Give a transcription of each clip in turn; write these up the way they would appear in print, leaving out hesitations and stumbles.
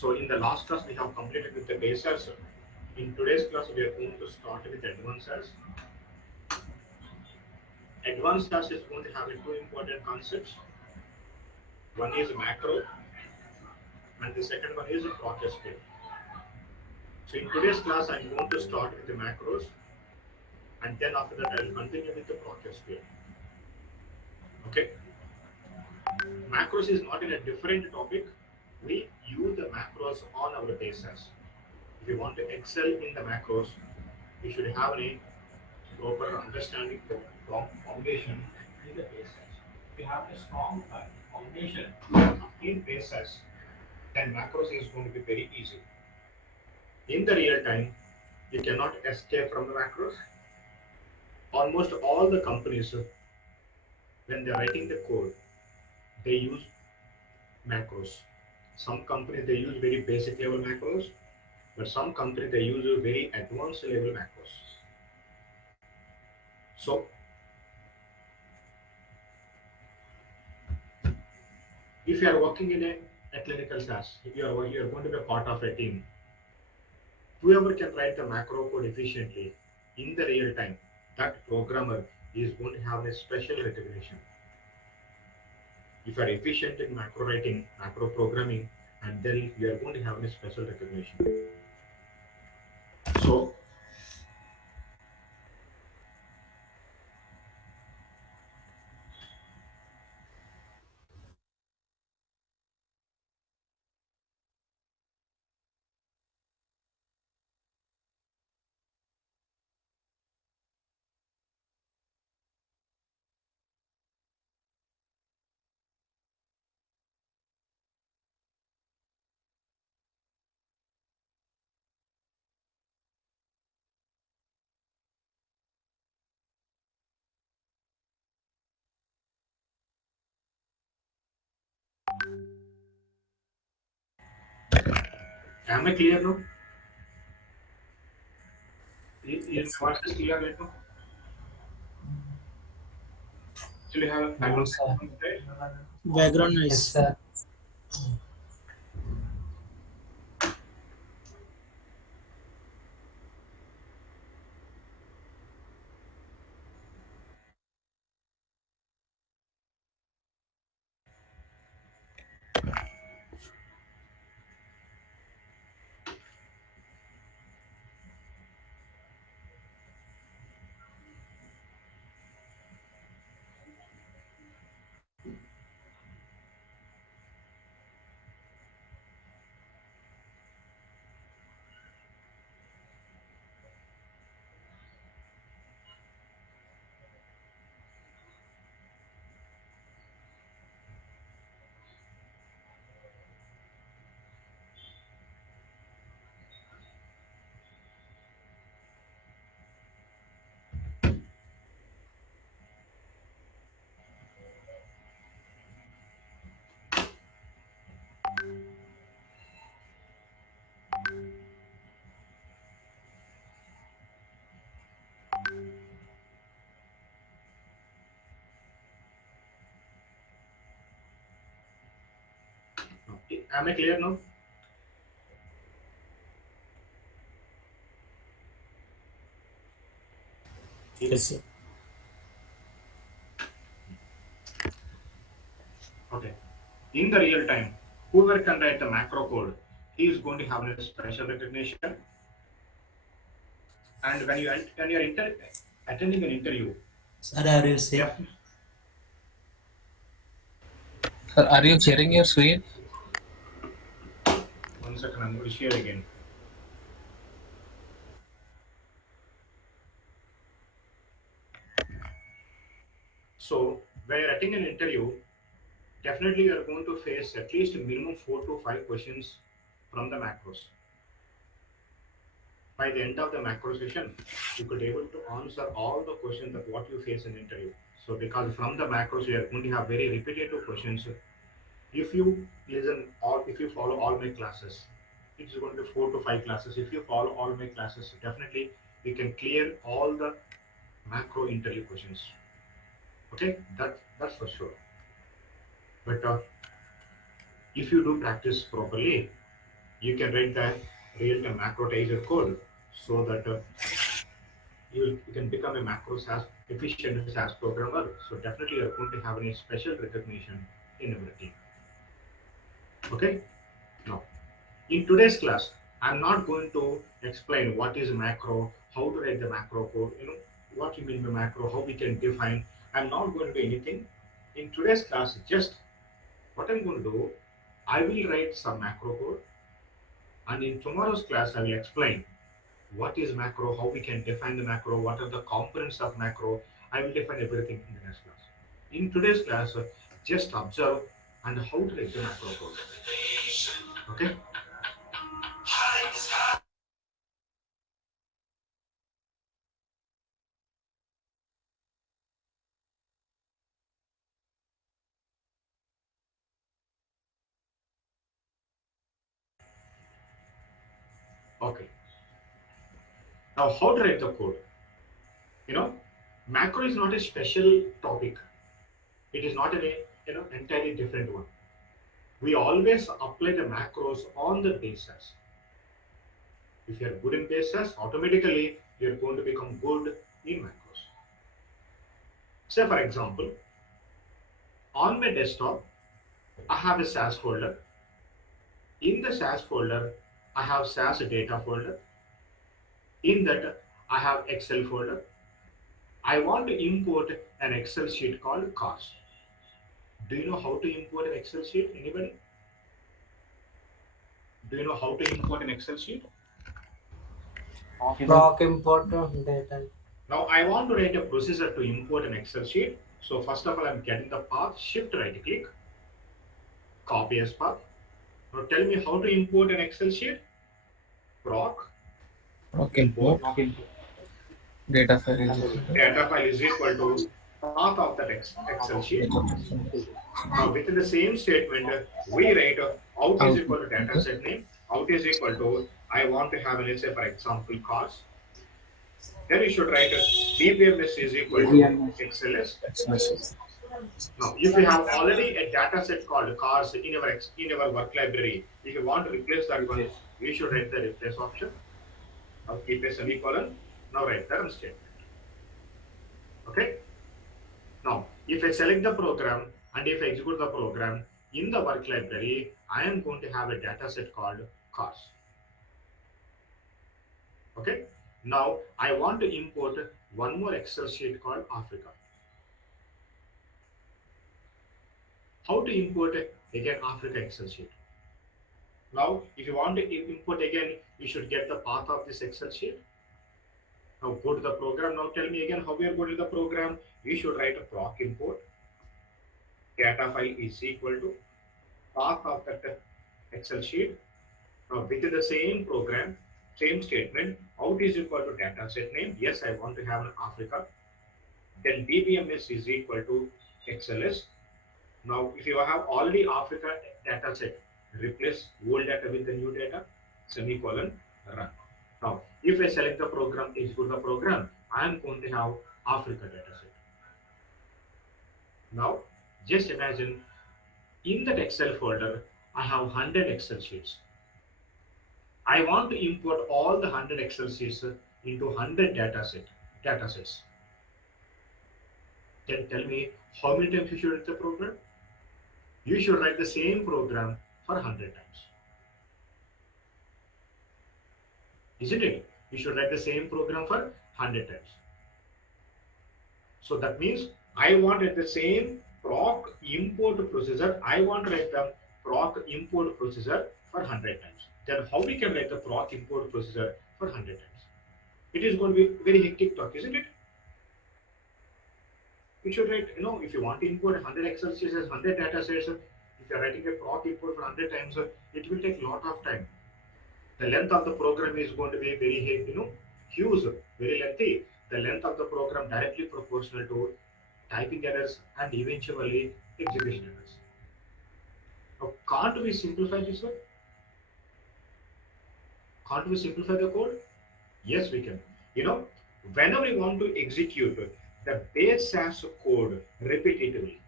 So in the last class we have completed with the basics. In today's class we are going to start with advanced SAS. Advanced SAS is going to have two important concepts. One is macro and the second one is process field. So in today's class I am going to start with the macros and then after that I will continue with the process field. Okay. Macros is not in a different topic. We use the macros on our basis. If you want to excel in the macros, you should have a proper understanding the foundation in the basis. If you have a strong foundation in basis, then macros is going to be very easy. In the real time, you cannot escape from the macros. Almost all the companies, when they're writing the code, they use macros. Some companies they use very basic level macros, but some companies they use a very advanced level macros. So if you are working in a clinical SAS, if you are going to be a part of a team, whoever can write the macro code efficiently in the real time, that programmer is going to have a special recognition. If you are efficient in macro writing, macro programming, and then you are going to have a special recognition. So am I clear now? Is Yes, my voice is clear right now? Still you have no, background sir. noise, right? Background Yes, noise. sir. Am I clear now? Yes, sir. Okay. In the real time, whoever can write the macro code, he is going to have a special recognition. And when you are attending an interview, Sir, are you safe? def- Sir, are you sharing your screen? one second, I'm going to share again. So when you're attending an interview, definitely you are going to face at least minimum 4 to 5 questions from the macros. By the end of the macro session, you could able to answer all the questions that what you face in interview. So because from the macros you are going to have very repetitive questions. If you listen or if you follow all my classes, it's going to be 4 to 5 classes. If you follow all my classes, definitely you can clear all the macro interview questions. Okay, that's for sure. But if you do practice properly, you can write the real-time macrotized code so that you can become a macro SAS efficient SAS programmer. So definitely you're going to have any special recognition in our team. Okay. Now, in today's class, I'm not going to explain what is a macro, how to write the macro code, what you mean by macro, how we can define. I'm not going to do anything. In today's class, just what I'm going to do, I will write some macro code, and in tomorrow's class, I will explain what is macro, how we can define the macro, what are the components of macro. I will define everything in the next class. In today's class, just observe and how to write the macro code. Okay? Okay. Now, how to write the code? You know, macro is not a special topic. It is not entirely different one. We always apply the macros on the basis. If you are good in basis, automatically you are going to become good in macros. Say for example, on my desktop, I have a SAS folder. In the SAS folder, I have SAS data folder. In that, I have Excel folder. I want to import an Excel sheet called cost. Do you know how to import an Excel sheet? Anybody? Do you know how to import an Excel sheet? Proc import data. Now I want to write a procedure to import an Excel sheet. So first of all, I'm getting the path, shift right click, copy as path. Now tell me how to import an Excel sheet. Proc Okay, import data file is equal to data file is equal to path of that Excel sheet. Now within the same statement, we write out is equal to data set name. Out is equal to I want to have, let's say for example, cost. Then you should write BPMS is equal to XLS. XLS. Now, if you have already a data set called cars in our work library, if you want to replace that one, we should write the replace option. Now keep a semicolon. Now write the run statement. Okay. Now, if I select the program and if I execute the program in the work library, I am going to have a data set called cars. Okay. Now I want to import one more Excel sheet called Africa. How to import again Africa Excel sheet? Now, if you want to import again, you should get the path of this Excel sheet. Now go to the program. Now tell me again how we are going to the program. You should write a proc import. Data file is equal to path of that Excel sheet. Now within the same program, same statement, out is equal to data set name. Yes, I want to have an Africa. Then BBMS is equal to XLS. Now, if you have already Africa data set, replace old data with the new data, semicolon, run. Now, if I select the program, execute the program, I am going to have Africa data set. Now, just imagine in that Excel folder, I have 100 Excel sheets. I want to import all the 100 Excel sheets into 100 datasets. Then tell me how many times you should write the program? You should write the same program for 100 times. Isn't it? You should write the same program for 100 times. So that means I want at the same proc import procedure, I want to write the proc import procedure for 100 times. Then how we can write the proc import procedure for 100 times? It is going to be very hectic talk, isn't it? You should write, if you want to import 100 Excel sheets, 100 data sets, if you are writing a proc import for 100 times, it will take a lot of time. The length of the program is going to be very, huge, very lengthy. The length of the program directly proportional to typing errors and eventually execution errors. Now, can't we simplify this one? Can't we simplify the code? Yes, we can. Whenever we want to execute the base SAS code repeatedly,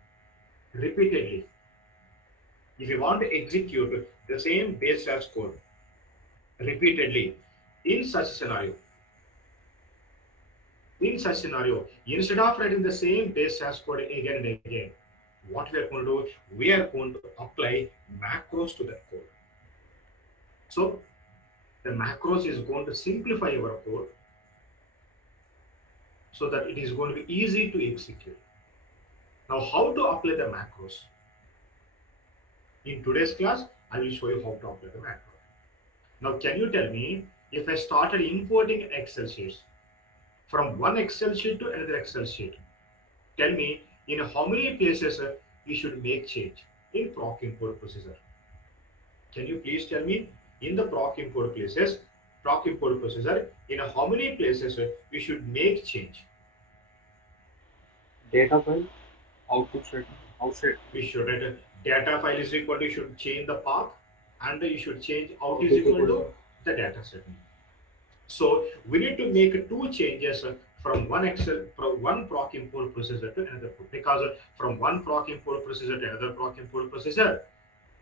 if you want to execute the same base SAS code, repeatedly. In such scenario, in such scenario, instead of writing the same base SAS code again and again, what we are going to do, we are going to apply macros to that code. So the macros is going to simplify your code so that it is going to be easy to execute. Now, how to apply the macros? In today's class, I will show you how to apply the macro. Now, can you tell me if I started importing Excel sheets from one Excel sheet to another Excel sheet, tell me in how many places you should make change in proc import procedure. Can you please tell me in the proc import procedure, in how many places we should make change? Data file, output statement, outside. We should write a data file is equal to, you should change the path, and you should change out is equal to the data set. So we need to make two changes from one proc import procedure to another, because from one proc import procedure to another proc import procedure,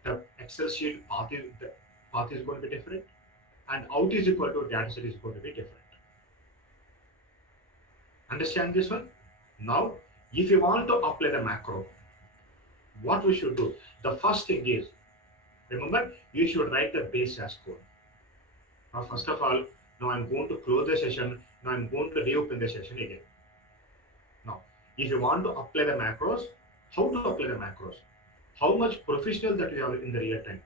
the Excel sheet path is going to be different, and out is equal to data set is going to be different. Understand this one? Now, if you want to apply the macro, what we should do? The first thing is, remember, you should write the base as code. Now, first of all, now I'm going to close the session. Now I'm going to reopen the session again. Now, if you want to apply the macros, how to apply the macros? How much professional that you have in the real time?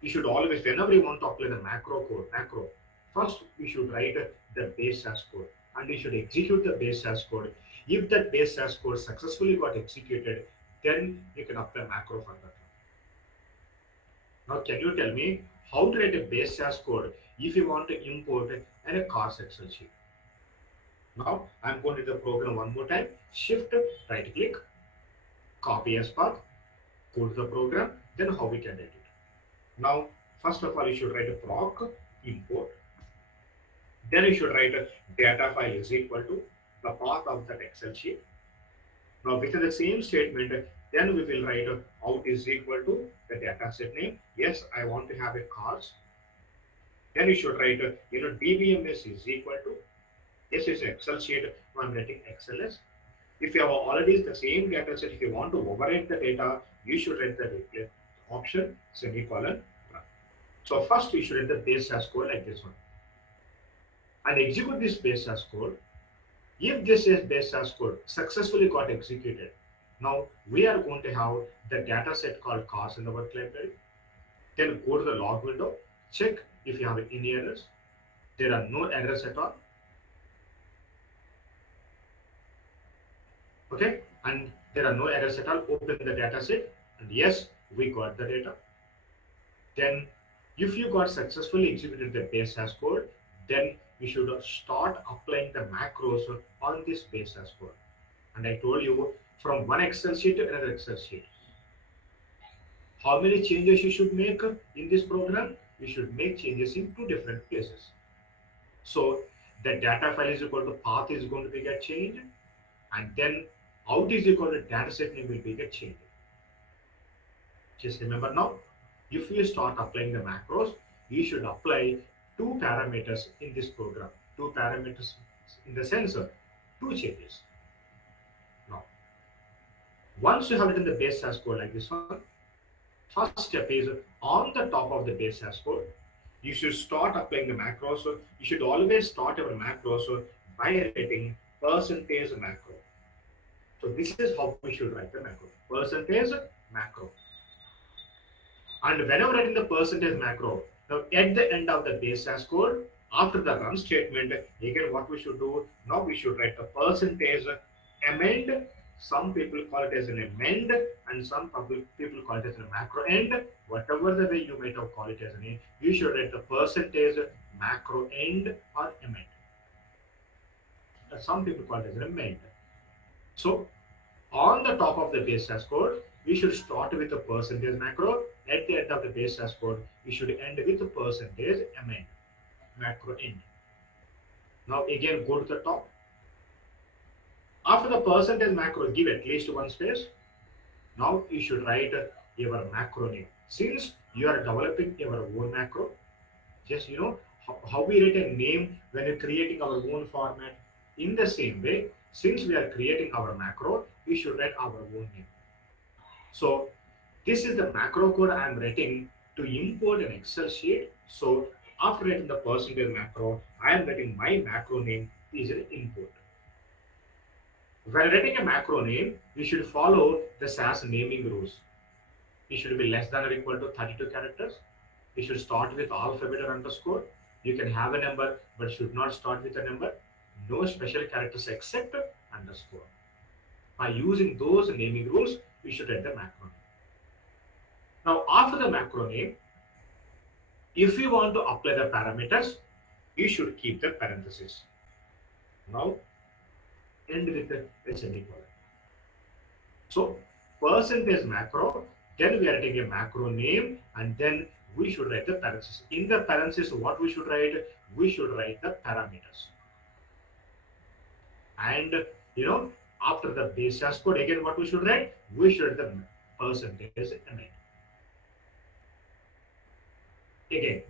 You should always, whenever you want to apply the macro, first you should write the base as code, and you should execute the base as code. If that base as code successfully got executed, then you can apply macro for that. Now, can you tell me how to write a base SAS code if you want to import a cars Excel sheet? Now, I'm going to the program one more time. Shift, right click, copy as path, go to the program, then how we can edit it. Now, first of all, you should write a proc import. Then you should write a data file is equal to the path of that Excel sheet. Now, within the same statement, then we will write out is equal to the data set name. Yes, I want to have a cars. Then you should write, DBMS is equal to, yes, it's Excel sheet. Now I'm writing XLS. If you have already the same data set, if you want to overwrite the data, you should write the option semicolon. So first you should write the base SAS code like this one, and execute this base SAS code. If this is base SAS code successfully got executed, now we are going to have the data set called cars in the work library. Then go to the log window, check if you have any errors. There are no errors at all. Okay, and there are no errors at all. Open the data set, and yes, we got the data. Then if you got successfully executed the base SAS code, then we should start applying the macros on this base SAS code. And I told you, from one Excel sheet to another Excel sheet, how many changes you should make in this program? You should make changes in two different places. So the data file is equal to path is going to be get changed, and then out is equal to data set name will be get changed. Just remember now, if you start applying the macros, you should apply two parameters in this program. Two parameters in the sense of two changes. Now, once you have written the base SAS code like this one, first step is on the top of the base SAS code, you should start applying the macros. So you should always start your macros by writing percentage macro. So this is how we should write the macro. Percentage macro. And whenever writing the percentage macro, now at the end of the base SAS code, after the run statement, again what we should do, now we should write the percentage amend. Some people call it as an amend, and some people call it as a macro end. Whatever the way you might have called it as an end, you should write the percentage macro end or amend. Some people call it as an amend. So on the top of the base SAS code, we should start with the percentage macro. At the end of the base SAS code, we should end with the percentage amend, macro end. Now again, go to the top. After the percentage macro, give at least one space. Now you should write your macro name. Since you are developing your own macro, Just how we write a name when we're creating our own format. In the same way, since we are creating our macro, we should write our own name. So this is the macro code I'm writing to import an Excel sheet. So after writing the percentage macro, I am writing my macro name is an import. When writing a macro name, we should follow the SAS naming rules. It should be less than or equal to 32 characters. It should start with alphabet or underscore. You can have a number, but should not start with a number. No special characters except underscore. By using those naming rules, we should write the macro name. Now, after the macro name, if you want to apply the parameters, you should keep the parenthesis. Now, end with the semicolon. So, percentage macro, then we are writing a macro name, and then we should write the parenthesis. In the parenthesis, what we should write? We should write the parameters. And after the base SAS code, again, what we should write? We should write the percentage amount. Again,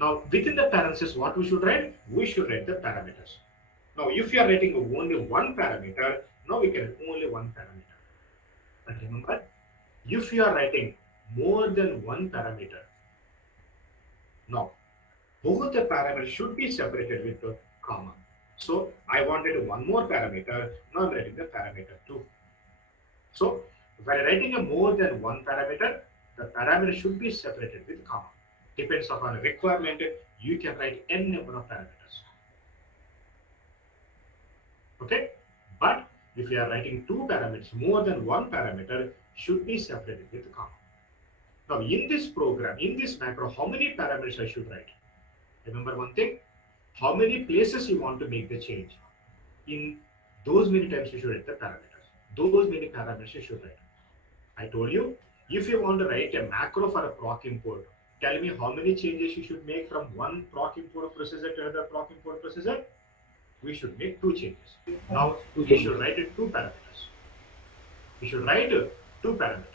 now within the parenthesis, what we should write? We should write the parameters. Now, if you are writing only one parameter, now we can write only one parameter. But remember, if you are writing more than one parameter, now both the parameters should be separated with a comma. So I wanted one more parameter, now I'm writing the parameter 2. So when writing a more than one parameter, the parameter should be separated with comma. Depends upon a requirement, you can write n number of parameters. Okay, but if you are writing two parameters, more than one parameter should be separated with comma. Now in this program, in this macro, how many parameters I should write? Remember one thing, how many places you want to make the change. In those many times you should write the parameters. Those many parameters you should write. I told you, if you want to write a macro for a proc import, tell me how many changes you should make from one proc import processor to another proc import processor. We should make two changes. Now we should write it two parameters. We should write two parameters.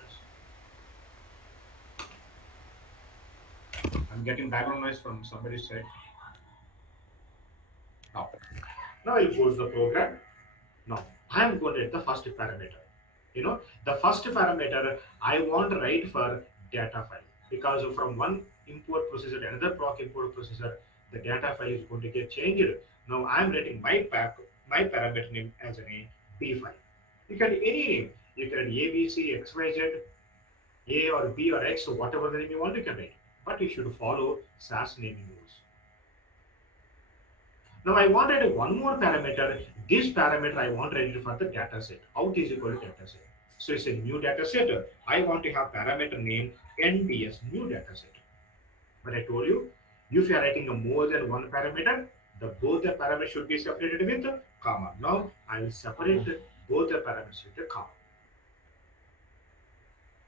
I'm getting background noise from somebody's side. Now I'll close the program. Now I am going to write the first parameter. The first parameter I want to write for data file, because from one import processor to another proc import processor, the data file is going to get changed. Now I am writing my parameter name as a B file. You can any name. You can A, B, C, X, Y, Z, A or B or X, whatever the name you want, you can write. But you should follow SAS naming rules. Now I wanted one more parameter. This parameter I want to write for the data set. Out is equal to data set. So it's a new data set. I want to have parameter name NDS, new data set. But I told you, if you are writing a more than one parameter, both the parameters should be separated with a comma. Now I will separate both the parameters with a comma.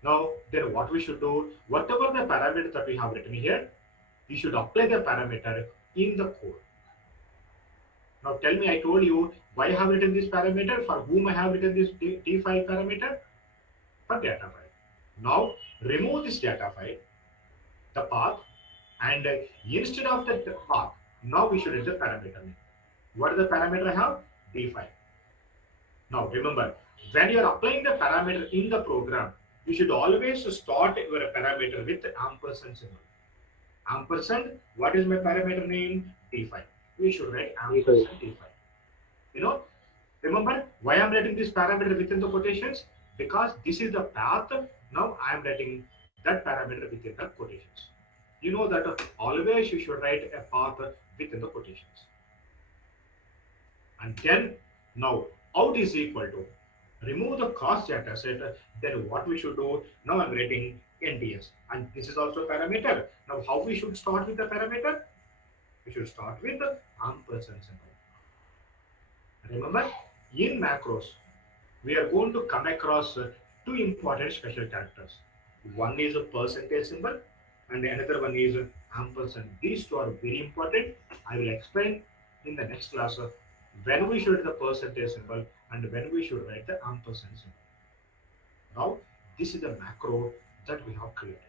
Now then what we should do, whatever the parameter that we have written here, you should apply the parameter in the code. Now tell me, I told you why I have written this parameter, for whom I have written this t file parameter, for data file. Now remove this data file, the path, and instead of the path, now we should enter the parameter name. What is the parameter I have? D file. Now remember, when you are applying the parameter in the program, you should always start your parameter with the ampersand symbol. Ampersand, what is my parameter name? D file. We should write ampersand D file. Remember why I'm writing this parameter within the quotations? Because this is the path. Now I am writing that parameter within the quotations. You know that always you should write a path within the quotations. And then now out is equal to, remove the cost data set, then what we should do, now I'm writing NDS, and this is also parameter. Now how we should start with the parameter? We should start with the ampersand symbol. Remember, in macros, we are going to come across two important special characters. One is a percentage symbol and another one is ampersand. These two are very important. I will explain in the next class when we should write the percentage symbol and when we should write the ampersand symbol. Now, this is the macro that we have created.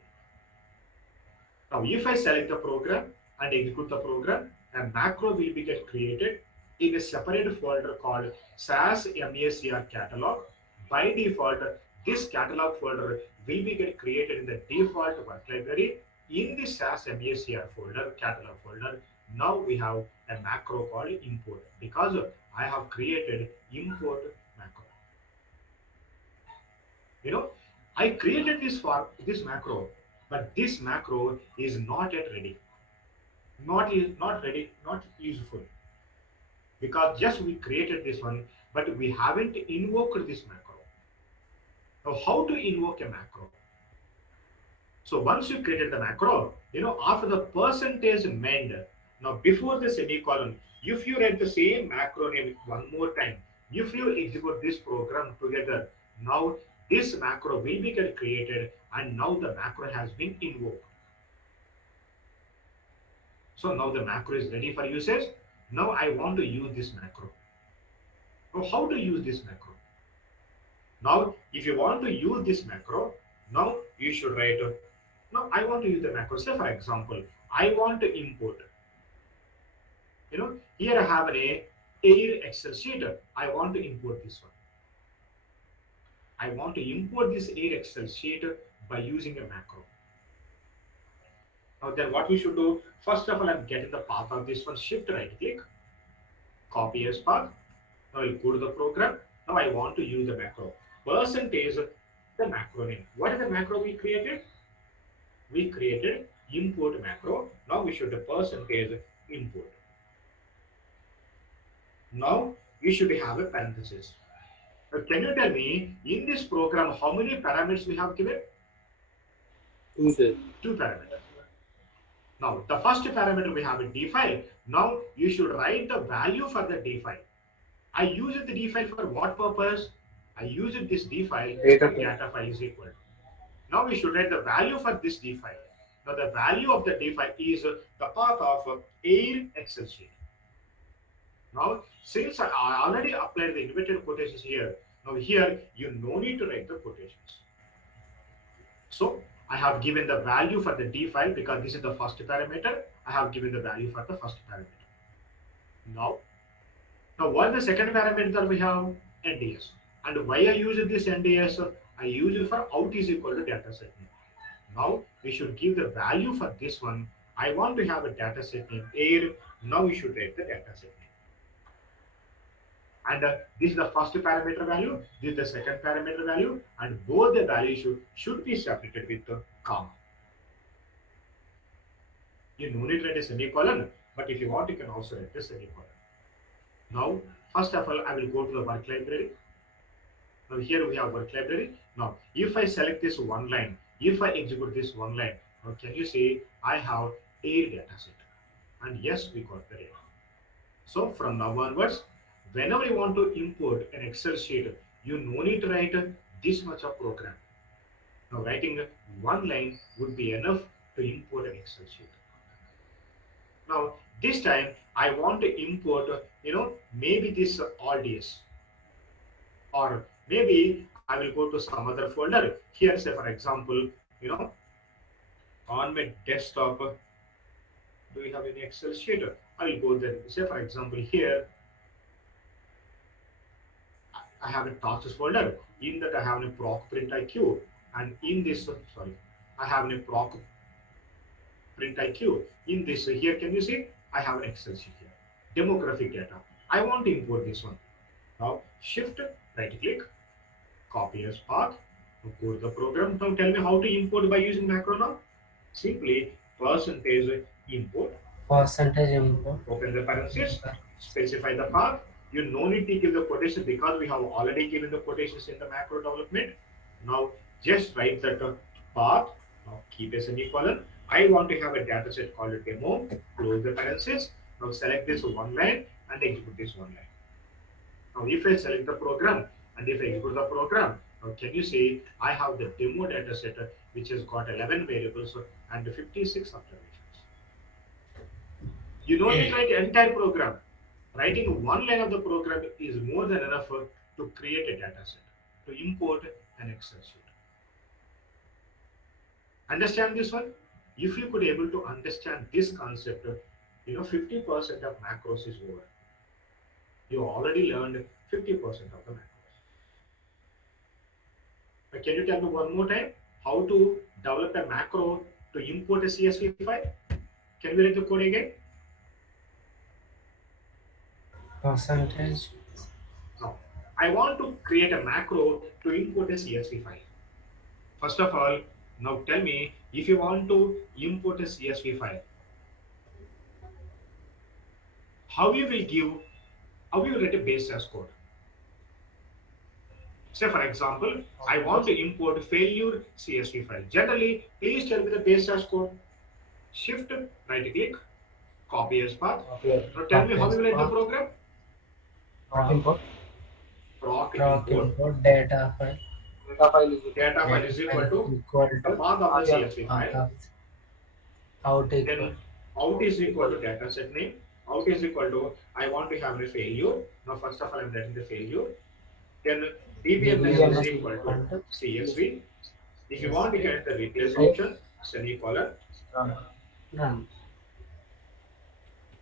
Now, if I select the program and execute the program, a macro will be get created in a separate folder called SAS MACR catalog. By default, this catalog folder will be get created in the default work library in the SAS MACR folder, catalog folder. Now we have a macro called import because I have created import macro. You know, I created this for this macro, but this macro is not yet ready, not ready, not useful, because just we created this one, but we haven't invoked this macro. Now, how to invoke a macro? So once you created the macro, after the percentage mend, now before the semicolon, if you write the same macro name one more time, if you execute this program together, now this macro will be get created and now the macro has been invoked. So now the macro is ready for usage. Now I want to use this macro. Now how to use this macro? Now if you want to use this macro, now you should write, now I want to use the macro. Say for example, I want to import. Here I have an air Excel sheet. I want to import this one. I want to import this air Excel sheet by using a macro. Now then what we should do, first of all, I'm getting the path of this one, shift right click, copy as path. Now I'll go to the program. Now I want to use the macro. Percentage, the macro name. What is the macro we created? We created import macro. Now we should percentage import. Now we should have a parenthesis. Now, can you tell me in this program how many parameters we have given? Two parameters. Now the first parameter we have a d file. Now you should write the value for the d file. I use the d file for what purpose? I use this d file, data file is equal. Now we should write the value for this d file. Now the value of the d file is the path of air Excel sheet. Now since I already applied the inverted quotations here, now here you no need to write the quotations. So I have given the value for the d file because this is the first parameter. I have given the value for the first parameter. Now what is the second parameter that we have? NDS. And why I use this NDS? I use it for out is equal to data set name. Now we should give the value for this one. I want to have a data set name air. Now we should write the data set name. And this is the first parameter value, this is the second parameter value, and both the values should be separated with the comma. You no need to write a semicolon, but if you want, you can also write a semicolon. Now, first of all, I will go to the work library. Now here we have work library. Now, if I select this one line, if I execute this one line, now can you see I have a data set? And yes, we got the data. So from now onwards, whenever you want to import an Excel sheet, you no need to write this much of program. Now writing one line would be enough to import an Excel sheet. Now this time I want to import, maybe this RDS, or maybe I will go to some other folder. Here, say for example, on my desktop, do we have any Excel sheet? I will go there. Say for example, here I have a tasks folder. In that I have a proc print IQ, and in this, I have a proc print IQ. In this, here can you see I have an Excel sheet here. Demographic data. I want to import this one. Now shift right click, copy as path, go to the program. Now tell me how to import by using macro now. Simply percentage import. Percentage import. Open the parenthesis, specify the path. You no need to give the quotation because we have already given the quotations in the macro development. Now just write that path. Now keep a semicolon. I want to have a data set called a demo. Close the parenthesis. Now select this one line and execute this one line. Now if I select the program and if I execute the program, now can you see I have the demo data set which has got 11 variables and 56 observations. You don't need to write the entire program. Writing one line of the program is more than enough to create a data set, to import an Excel sheet. Understand this one? If you could able to understand this concept, 50% of macros is over. You already learned 50% of the macros. Can you tell me one more time how to develop a macro to import a CSV file? Can we read the code again? Percentage. Now, I want to create a macro to import a CSV file. First of all, now tell me if you want to import a CSV file, how you will give, how you write a base as code. Say for example, I want to import failure CSV file. Generally, please tell me the base as code. Shift, right click, copy as path. Now tell me how you write the program. Proc import. Proc Proc import. import data file. Data file is equal to equal the to path of the CSV path file. of out equal. Then out is equal to data set name. Out is equal to I want to have a failure. Now first of all I'm writing the failure. Then DBMS DBM is is equal to equal to CSV. If you want to CSV. get the replace option, semicolon. Run.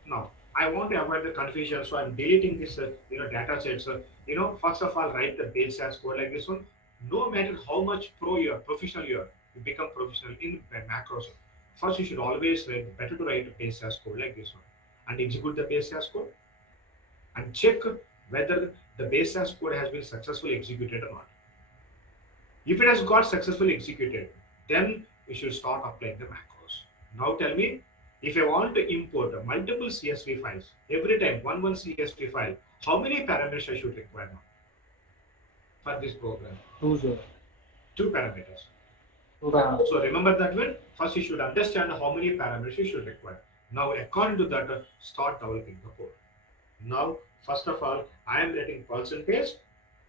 Now I want to avoid the confusion, so I'm deleting this data sets. First of all write the base as code like this one. No matter how much professional you become professional in macros. First you should always write better to write base as code like this one and execute the base as code and check whether the base as code has been successfully executed or not. If it has got successfully executed, then we should start applying the macros. Now tell me, if I want to import multiple CSV files, every time one CSV file, how many parameters I should require now for this program? Two parameters. So remember that one. First you should understand how many parameters you should require. Now according to that, start developing the code. Now, first of all, I am writing percentage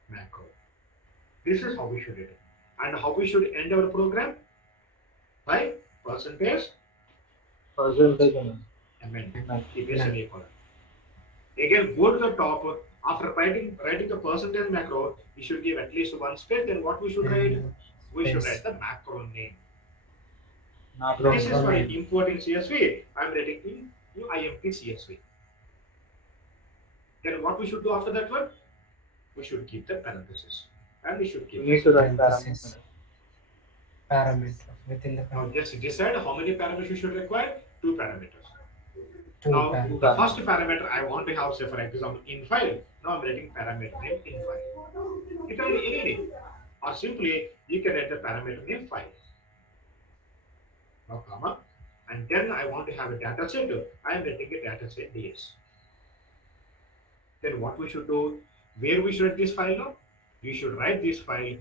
macro. This is how we should do it. And how we should end our program? By percentage amend. Keep a semicolon. Again, go to the top. After writing the percentage macro, we should give at least one space. Then what we should write? We should write the macro name. This is for importing CSV. I am writing in IMP CSV. Then what we should do after that one? We should keep the parenthesis. And we should keep Parenthesis. Parameter within the Now parameter. just decide how many parameters you should require. Two parameters. Two Now parameters. the first parameter I want to have, say for example, in file. Now I'm writing parameter name in file. You can write any name, or simply you can write the parameter name file. Now comma, and then I want to have a data set. I am writing a data set DS. Then what we should do? Where we should write this file now? We should write this file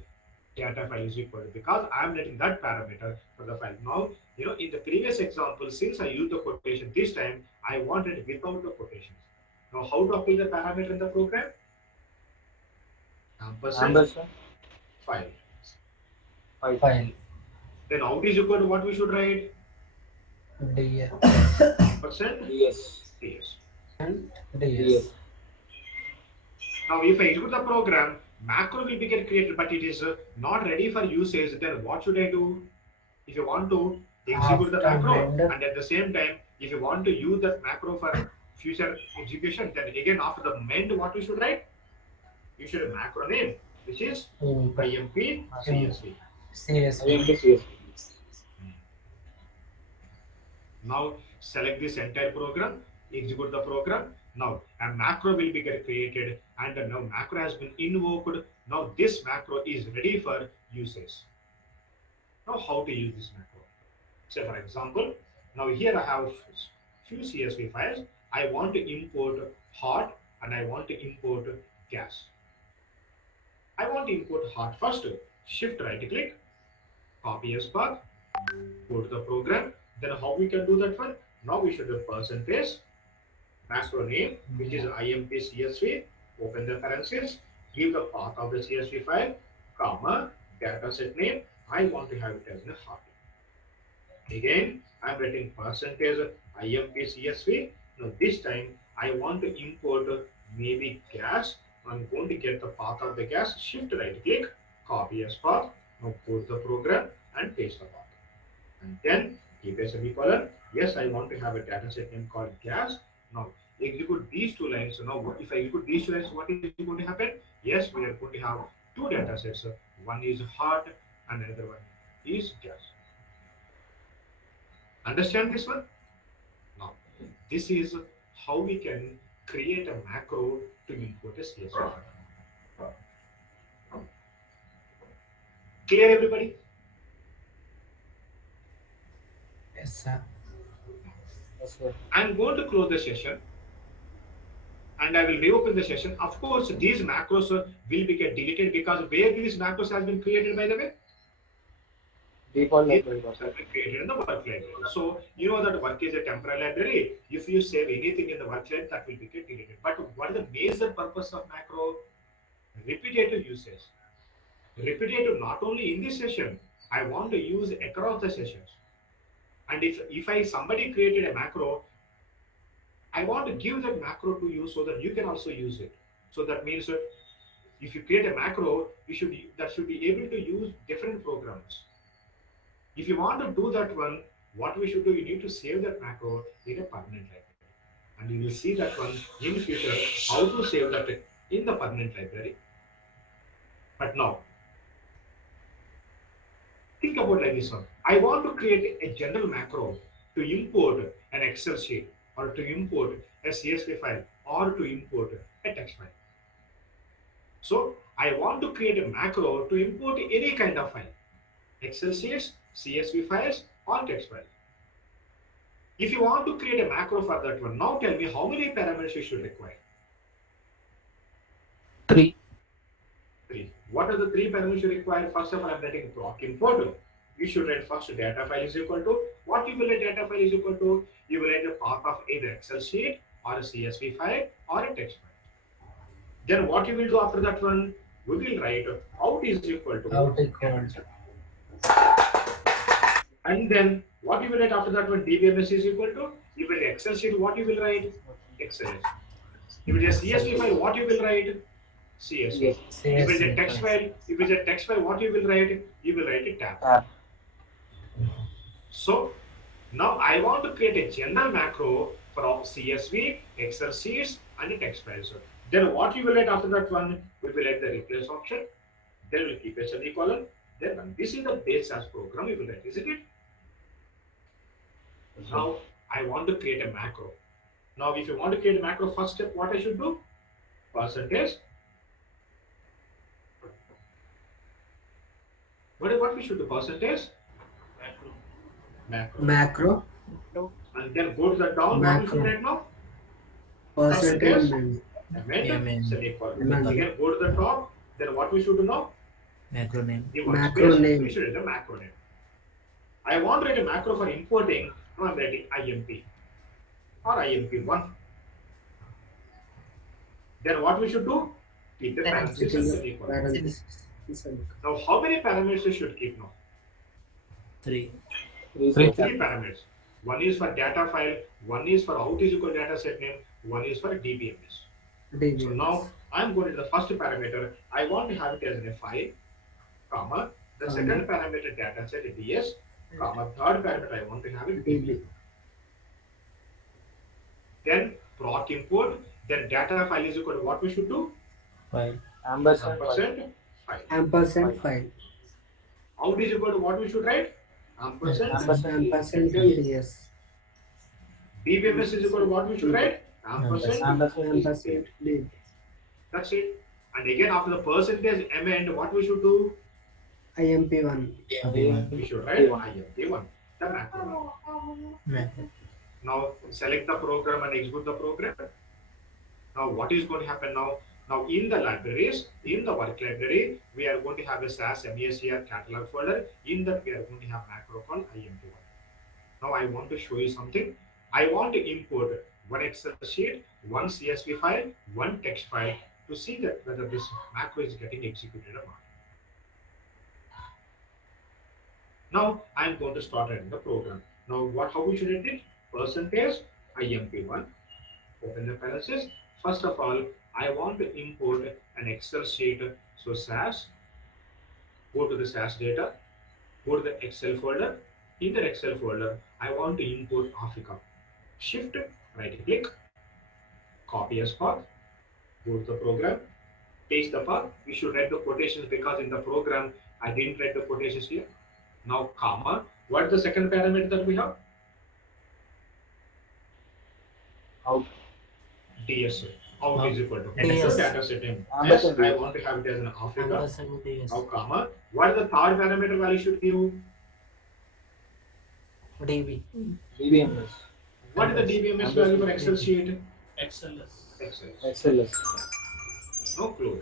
data file is equal to, because I am letting that parameter for the file. Now, in the previous example, since I used the quotation, this time I wanted it without the quotations. Now, how to apply the parameter in the program? Ampersand file. File. Then out is equal to what we should write? DS. Percent Yes. DS. And DS. Now, if I execute the program, macro will be get created, but it is not ready for usage. Then what should I do? If you want to execute the macro, and at the same time, if you want to use that macro for future execution, then again after the mend, what you should write? You should have macro name, which is IMP CSV. CSV. Now select this entire program, execute the program. Now a macro will be get created, and now macro has been invoked. Now this macro is ready for usage. Now how to use this macro? Say for example, now here I have few CSV files. I want to import hot and I want to import gas. I want to import hot first. Shift right click, copy as path, go to the program. Then how we can do that one? Now we should do percentage macro name, which is IMP CSV. Open the parentheses, give the path of the CSV file, comma, data set name. I want to have it as a hot. Again, I'm writing percentage IMP CSV. Now this time I want to import maybe gas. I'm going to get the path of the gas. Shift right click, copy as path. Now go to the program and paste the path. And then keep a semicolon. Yes, I want to have a data set name called gas. Now execute these two lines. So now if I execute these two lines, what is going to happen? Yes, we are going to have two data sets. One is hot and another one is gas. Understand this one? Now this is how we can create a macro to import a CSV file. Clear everybody? Yes, sir. Yes, sir. I'm going to close the session and I will reopen the session. Of course, these macros will be get deleted because where these macros has been created, by the way? Default These library, macros sir. have been created in the work library. So you know that work is a temporary library. If you save anything in the work library, that will be get deleted. But what is the major purpose of macro? Repetitive usage. Repetitive not only in this session, I want to use across the sessions. And if I somebody created a macro, I want to give that macro to you so that you can also use it. So that means if you create a macro, that should be able to use different programs. If you want to do that one, what we should do, you need to save that macro in a permanent library. And you will see that one in future, how to save that in the permanent library. But now, think about like this one. I want to create a general macro to import an Excel sheet or to import a CSV file or to import a text file. So I want to create a macro to import any kind of file, Excel sheets, CSV files, or text file. If you want to create a macro for that one, now tell me how many parameters you should require? 3. 3. What are the 3 parameters you require? First of all, I'm writing proc import. You should write first data file is equal to, what you will write data file is equal to? You will write a path of either Excel sheet or a CSV file or a text file. Then what you will do after that one? We will write out is equal to Out equal. And then what you will write after that one? DBMS is equal to, you will Excel sheet, what you will write? Excel. If it is a CSV file, what you will write? CSV. Yes. If it is a text file, what you will write? You will write a tab. Tab. So now I want to create a general macro for CSV, Excel sheets, and text files. Then what you will write after that one? We will write the replace option. Then we'll keep a semicolon. Then when this is the base as program, we will write, isn't it? Now I want to create a macro. Now if you want to create a macro, first step, what I should do? Percentage. What we should do? Percentage. Macro. And then go to the down. What we should write now? Percentage. Amend. Semicolon. Again go to the top. Then what we should do now? Macro name. Macro name. We should write the macro name. I want to write a macro for importing. Now I'm writing IMP or IMP1. Then what we should do? Keep the parentheses and semicolon. Now how many parameters you should keep now? 3. 3. 3 parameters. One is for data file, one is for out is equal data set name, one is for DBMS. So now I'm going to the first parameter. I want to have it as a file, comma. The second parameter data set DS, comma. Third parameter I want to have it DB. Then proc import. Then data file is equal to what we should do? File. Ampersand. File. Ampersand file. Out is equal to what we should write? Ampersand. Ampersand DS. DBMS is equal to what we should write? Ampersand. Ampersand D. That's it. And again after the percentage amend, what we should do? IMP1. We should write IMP1. The macro. Macro. Now select the program and execute the program. Now what is going to happen now? Now in the libraries, in the work library, we are going to have a SAS MESCR catalog folder. In that we are going to have macro called IMP1. Now I want to show you something. I want to import one Excel sheet, one CSV file, one text file to see that whether this macro is getting executed or not. Now I am going to start running the program. Now how we should edit it? Percentage IMP1. Open the parentheses. First of all, I want to import an Excel sheet. So SAS, go to the SAS data, go to the Excel folder, In the Excel folder, I want to import Africa. Shift, right click, copy as path, go to the program, paste the path. We should write the quotations because in the program I didn't write the quotations here. Now, comma. What is the second parameter that we have? Out. DS. Out is equal to DS. data set name. Yes, Ampersand I DS. want to have it as an Africa. Ampersand DS. Now, comma. What is the third parameter value should give? DB. DBMS. What is the DBMS value for Excel sheet? XLS. Excel. XLS. No clue.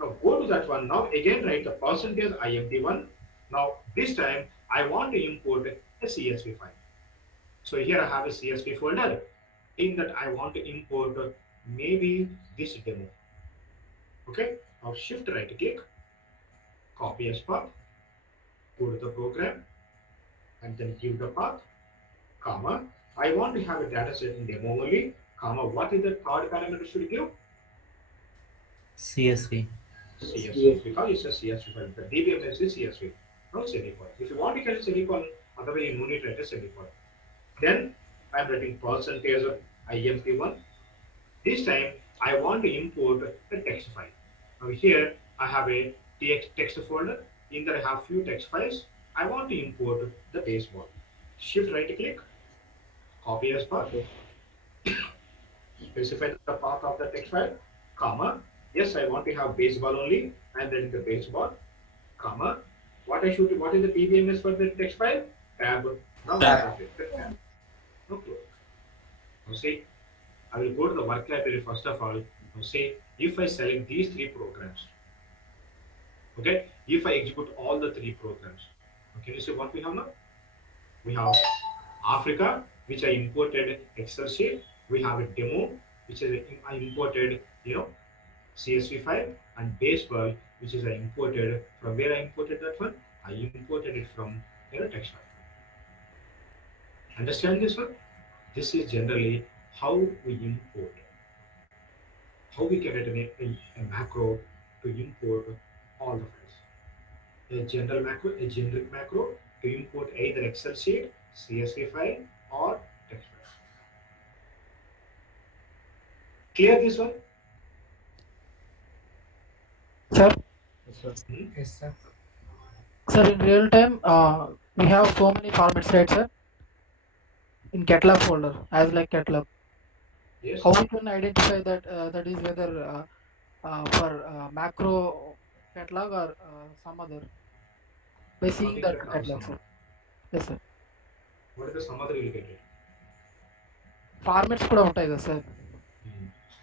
Now go to that one. Now again write the percentage IMT1. Now this time I want to import a CSV file. So here I have a CSV folder. In that I want to import maybe this demo. Okay. Now shift right click, copy as path, go to the program, and then give the path, comma. I want to have a data set in demo only, comma. What is the third parameter should give? CSV. CSV, because it's a CSV file. The DBMS is CSV, not semicolon. If you want to get a semicolon, otherwise you no need to write a semicolon. Then I'm writing percentage IMP1. This time I want to import the text file. Now here I have a text folder. In there I have few text files. I want to import the baseball. Shift right click, copy as path, Okay. specify the path of the text file, comma. Yes, I want to have baseball only, and then the baseball, comma. What is the PBMS for the text file? Tab. Now Tab. tab. Okay. Now see, I will go to the work library first of all. Now see, if I select these three programs, okay, if I execute all the three programs, can you see what we have now? We have Africa, which I imported Excel sheet. We have a demo, which is I imported, CSV file, and baseball, which is I imported from where I imported that one. I imported it from text file. Understand this one? This is generally how we import. How we can write a macro to import all the files. A general macro, a generic macro to import either Excel sheet, CSV file, or text file. Clear this one? Sir, Yes, sir. Yes, sir. sir, in real time, we have so many formats, right, sir? In catalog folder, as like catalog. Yes. How we can identify that that is whether for macro catalog or some other by seeing Nothing that that comes catalog, from. sir. Yes, sir. What is the sum other will get it? Formats కూడా ఉంటాయి కదా sir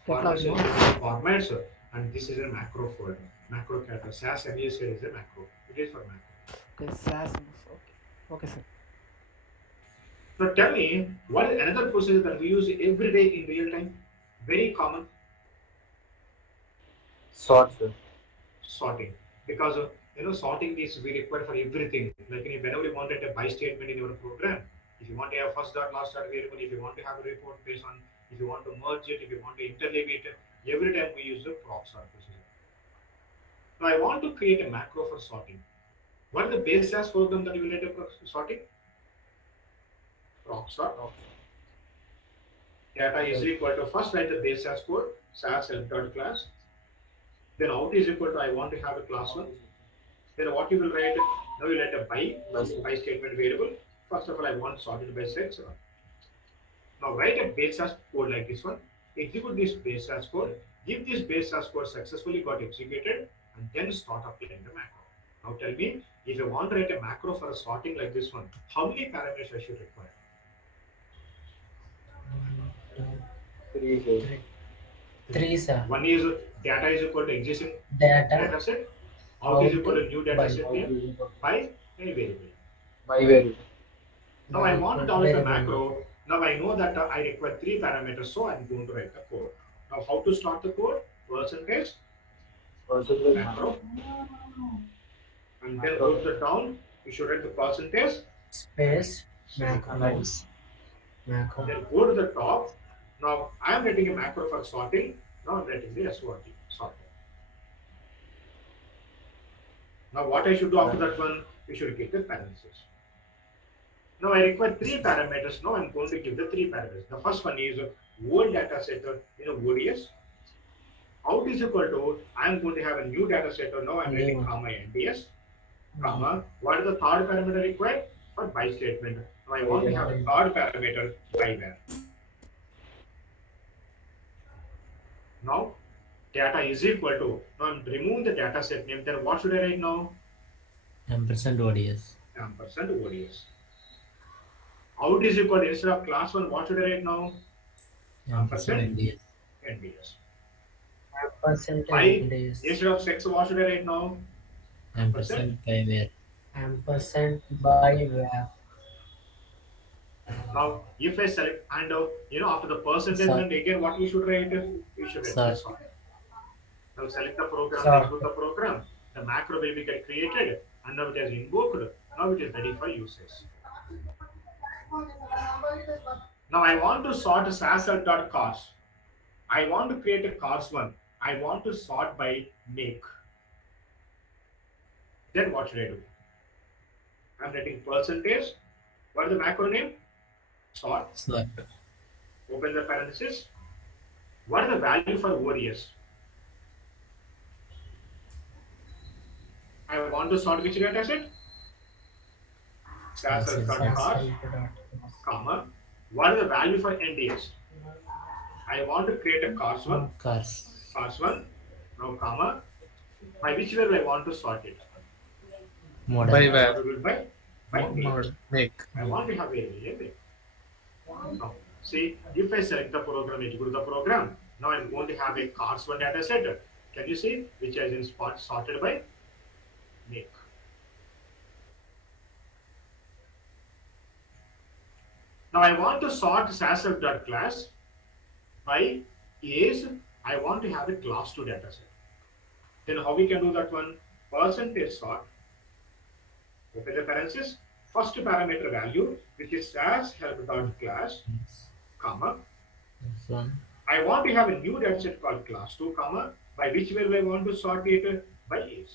catalog Formats, లో. formats, and this is a macro folder. Macro catalog. SAS MUSL is a macro. It is for macro. Okay, SAS. Okay, okay, sir. Now tell me, what is another procedure that we use every day in real time? Very common. Sort, sir. Sorting. Because sorting is we require for everything. Like whenever you wanted a by statement in your program, if you want to have first dot last dot variable, if you want to have a report based on, if you want to merge it, if you want to interleave it, every time we use the proc sort procedure. Now I want to create a macro for sorting. What is the base SAS program that you will need for sorting? Proc sort. Data is equal to first write the base SAS code, SAS entered class. Then out is equal to I want to have a class one. Then what you will write? Now you write a by statement variable. First of all, I want sorted by sex. Now write a base SAS code like this one. Execute this base SAS code. If this base SAS code successfully got executed, and then start applying the macro. Now tell me, if you want to write a macro for a sorting like this one, how many parameters I should require? 3, sir. 3, sir. One is data is equal to existing Data. data set. Out is equal to new data By. set name by a variable. By variable. Now I want to develop a macro. Now I know that I require 3 parameters, so I'm going to write the code. Now how to start the code? Percentage Percentage macro, and then go to the down. You should write the percentage. Space. Macro. Nice. Macro. Then go to the top. Now I am writing a macro for sorting. Now I'm writing the SORT sorting. Now what I should do after that one? We should get the parentheses. Now I require three parameters. Now I'm going to give the three parameters. The first one is old data set in ODS. Out is equal to I'm going to have a new data set. Now I'm writing New. comma NDS, comma. What is the third parameter required? For by statement. Now I want to have a third parameter by where. Now data is equal to, now I'm removing the data set name. Then what should I write now? ampersand ODS. Ampersand ODS. Out is equal to, instead of class 1, what should I write now? Ampersand Ampersand NDS. NDS. Ampersand By NDS. instead of sex, what should I write now? Ampersand by where. Ampersand by where. Now, if I select and after the percentage, Sort. then again what we should write? We should write Sort. sort. Now select the program, Sort. execute the program. The macro will be get created, and now it has invoked. Now it is ready for usage. Now I want to sort SAS.cars. I want to create a cars one. I want to sort by make. Then what should I do? I'm writing percentage. What is the macro name? Sort. Sort. Open the parenthesis. What is the value for ODS? I want to sort which data set? SAS.cars, comma. What is the value for NDS? I want to create a cars one. Cars. Cars one. Now, comma. By which way I want to sort it? Model. By where? By make. Make. I want to have a make. Now, see, if I select the program, execute the program, now I'm going to have a cars one data set. Can you see which has been sorted by make? Now I want to sort SAS.class by age. I want to have a class 2 data set. Then how we can do that one? Percentage sort. Open the parenthesis. First parameter value, which is SAS help.class, comma. This one. I want to have a new data set called class 2, comma. By which way I want to sort it? By age.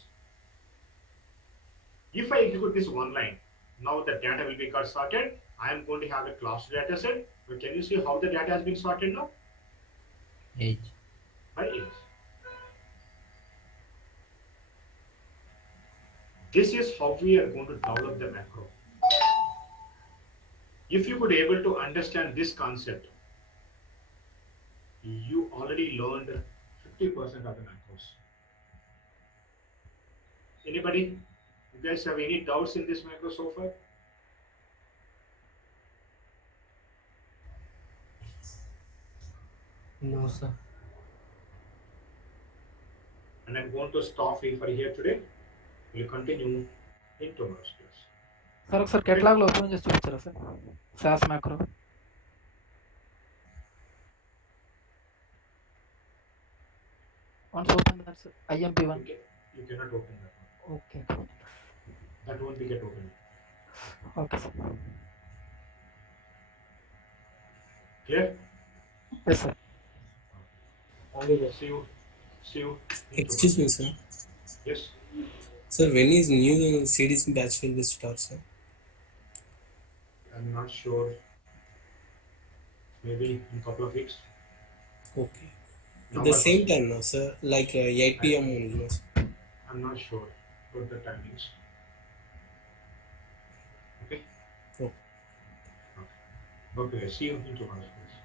If I execute this one line, now the data will be got sorted. I am going to have a class 2 data set. But can you see how the data has been sorted now? Age. By age. This is how we are going to develop the macro. If you could able to understand this concept, you already learned 50% of the macros. Anybody? You guys have any doubts in this macro so far? No, sir. And I'm going to stop for here today. We'll continue in tomorrow's class. Sir ఒకసారి కెట్లాగ్లో open చేసి చూపించారా sir SAS macro once open that's IMP1 You cannot open that one. Okay That won't be get open. Okay sir Clear? Yes sir Thank you, sir. See you. Excuse me, sir. Yes. Sir, when is new CDC batch will be start, sir? I'm not sure. Maybe in a couple of weeks. Okay. No, At the but same time, no, sir. Like 8 p.m. only, no, sir. I'm not sure about the timings. Okay. Oh. Okay. See you in tomorrow's class.